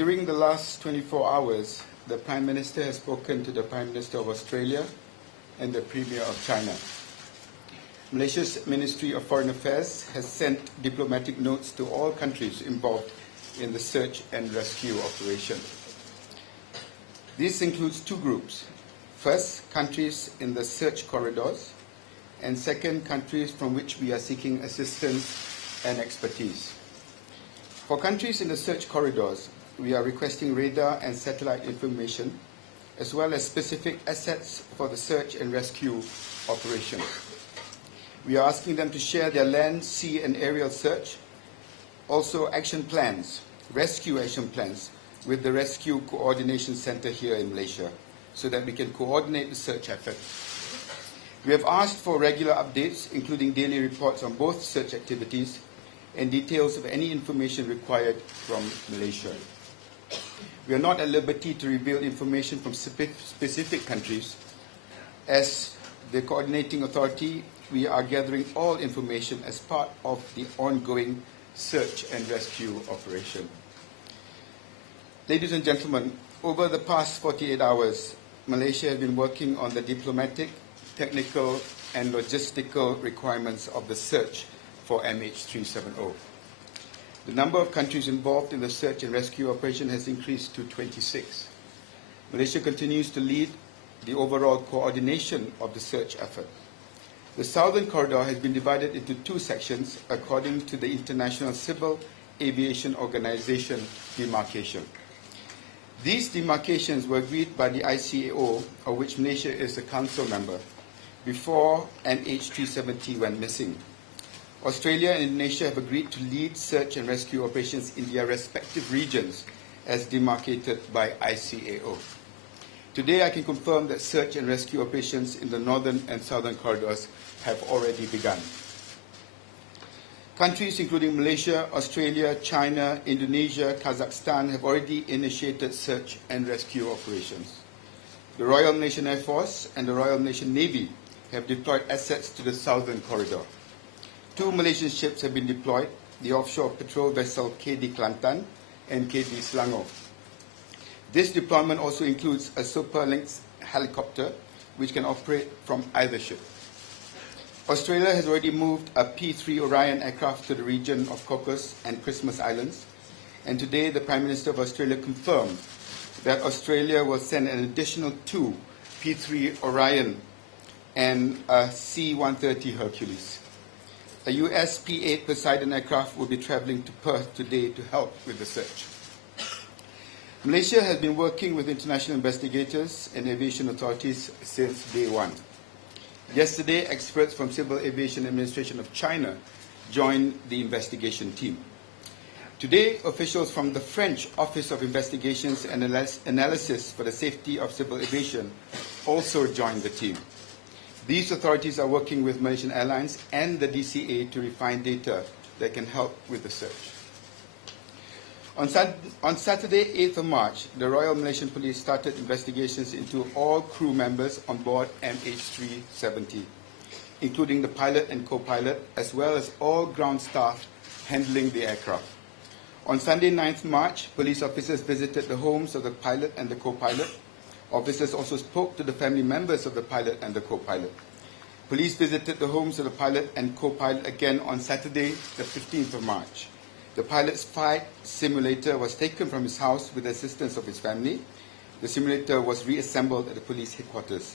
During the last 24 hours, the Prime Minister has spoken to the Prime Minister of Australia and the Premier of China. Malaysia's Ministry of Foreign Affairs has sent diplomatic notes to all countries involved in the search and rescue operation. This includes two groups. First, countries in the search corridors, and second, countries from which we are seeking assistance and expertise. For countries in the search corridors, we are requesting radar and satellite information, as well as specific assets for the search and rescue operation. We are asking them to share their land, sea, and aerial search, also action plans, rescue action plans, with the Rescue Coordination Center here in Malaysia, so that we can coordinate the search effort. We have asked for regular updates, including daily reports on both search activities and details of any information required from Malaysia. We are not at liberty to reveal information from specific countries. As the coordinating authority, we are gathering all information as part of the ongoing search and rescue operation. Ladies and gentlemen, over the past 48 hours, Malaysia has been working on the diplomatic, technical, and logistical requirements of the search for MH370. The number of countries involved in the search and rescue operation has increased to 26. Malaysia continues to lead the overall coordination of the search effort. The southern corridor has been divided into two sections according to the International Civil Aviation Organization demarcation. These demarcations were agreed by the ICAO, of which Malaysia is a council member, before MH370 went missing. Australia and Indonesia have agreed to lead search and rescue operations in their respective regions as demarcated by ICAO. Today, I can confirm that search and rescue operations in the northern and southern corridors have already begun. Countries including Malaysia, Australia, China, Indonesia, Kazakhstan have already initiated search and rescue operations. The Royal Malaysian Air Force and the Royal Malaysian Navy have deployed assets to the southern corridor. Two Malaysian ships have been deployed, the offshore patrol vessel KD Kelantan and KD Selangor. This deployment also includes a Super Lynx helicopter, which can operate from either ship. Australia has already moved a P-3 Harian aircraft to the region of Fokus and Christmas Islands, and today the Prime Minister of Australia confirmed that Australia will send an additional two P-3 Harian and a C-130 Hercules. A US P-8 Poseidon aircraft will be traveling to Perth today to help with the search. Malaysia has been working with international investigators and aviation authorities since day one. Yesterday, experts from Civil Aviation Administration of China joined the investigation team. Today, officials from the French Office of Investigations and Analysis for the Safety of Civil Aviation also joined the team. These authorities are working with Malaysian Airlines and the DCA to refine data that can help with the search. On Saturday, 8th of March, the Royal Malaysian Police started investigations into all crew members on board MH370, including the pilot and co-pilot, as well as all ground staff handling the aircraft. On Sunday, 9th March, police officers visited the homes of the pilot and the co-pilot. Officers also spoke to the family members of the pilot and the co-pilot. Police visited the homes of the pilot and co-pilot again on Saturday, the 15th of March. The pilot's flight simulator was taken from his house with the assistance of his family. The simulator was reassembled at the police headquarters.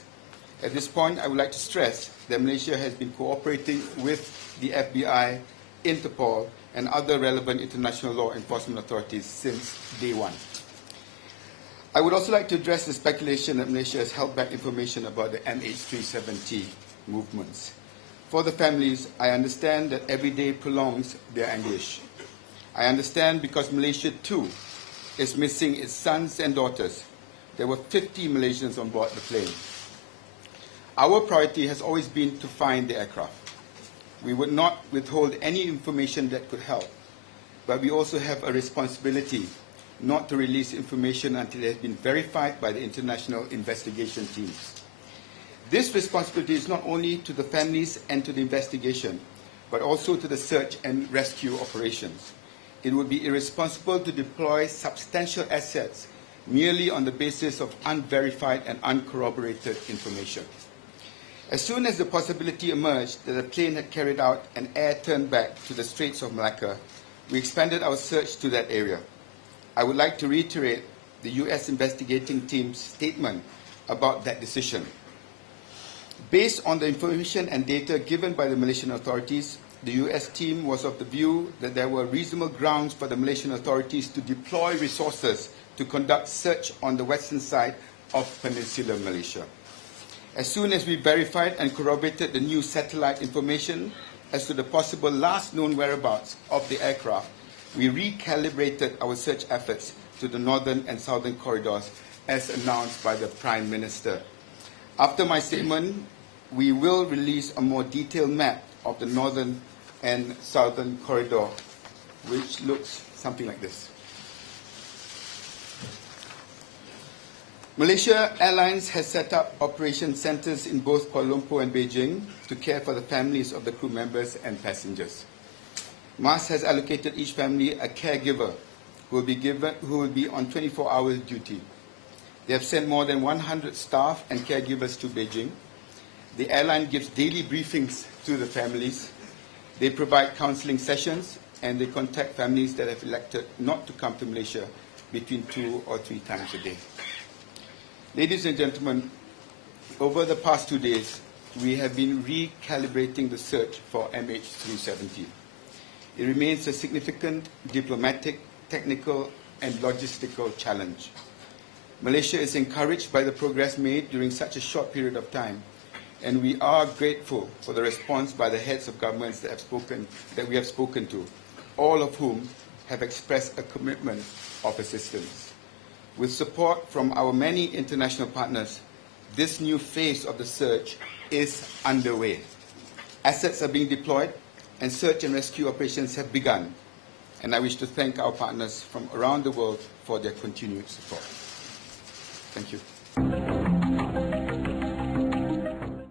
At this point, I would like to stress that Malaysia has been cooperating with the FBI, Interpol, and other relevant international law enforcement authorities since day one. I would also like to address the speculation that Malaysia has held back information about the MH370 movements. For the families, I understand that every day prolongs their anguish. I understand because Malaysia too is missing its sons and daughters. There were 50 Malaysians on board the plane. Our priority has always been to find the aircraft. We would not withhold any information that could help, but we also have a responsibility not to release information until it has been verified by the international investigation teams. This responsibility is not only to the families and to the investigation, but also to the search and rescue operations. it would be irresponsible to deploy substantial assets merely on the basis of unverified and uncorroborated information. As soon as the possibility emerged that the plane had carried out an air turn back to the Straits of Malacca, we expanded our search to that area. I would like to reiterate the U.S. investigating team's statement about that decision. Based on the information and data given by the Malaysian authorities, the U.S. team was of the view that there were reasonable grounds for the Malaysian authorities to deploy resources to conduct search on the western side of peninsular Malaysia. As soon as we verified and corroborated the new satellite information as to the possible last known whereabouts of the aircraft, we recalibrated our search efforts to the northern and southern corridors as announced by the Prime Minister. After my statement, we will release a more detailed map of the northern and southern corridor, which looks something like this. Malaysia Airlines has set up operation centres in both Kuala Lumpur and Beijing to care for the families of the crew members and passengers. MAS has allocated each family a caregiver who will be on 24-hour duty. They have sent more than 100 staff and caregivers to Beijing. The airline gives daily briefings to the families. They provide counselling sessions, and they contact families that have elected not to come to Malaysia between 2 or 3 times a day. Ladies and gentlemen, over the past 2 days, we have been recalibrating the search for MH370. It remains a significant diplomatic, technical, and logistical challenge. Malaysia is encouraged by the progress made during such a short period of time, and we are grateful for the response by the heads of governments that we have spoken to, all of whom have expressed a commitment of assistance. With support from our many international partners, this new phase of the search is underway. Assets are being deployed, and search and rescue operations have begun. And I wish to thank our partners from around the world for their continued support. Thank you.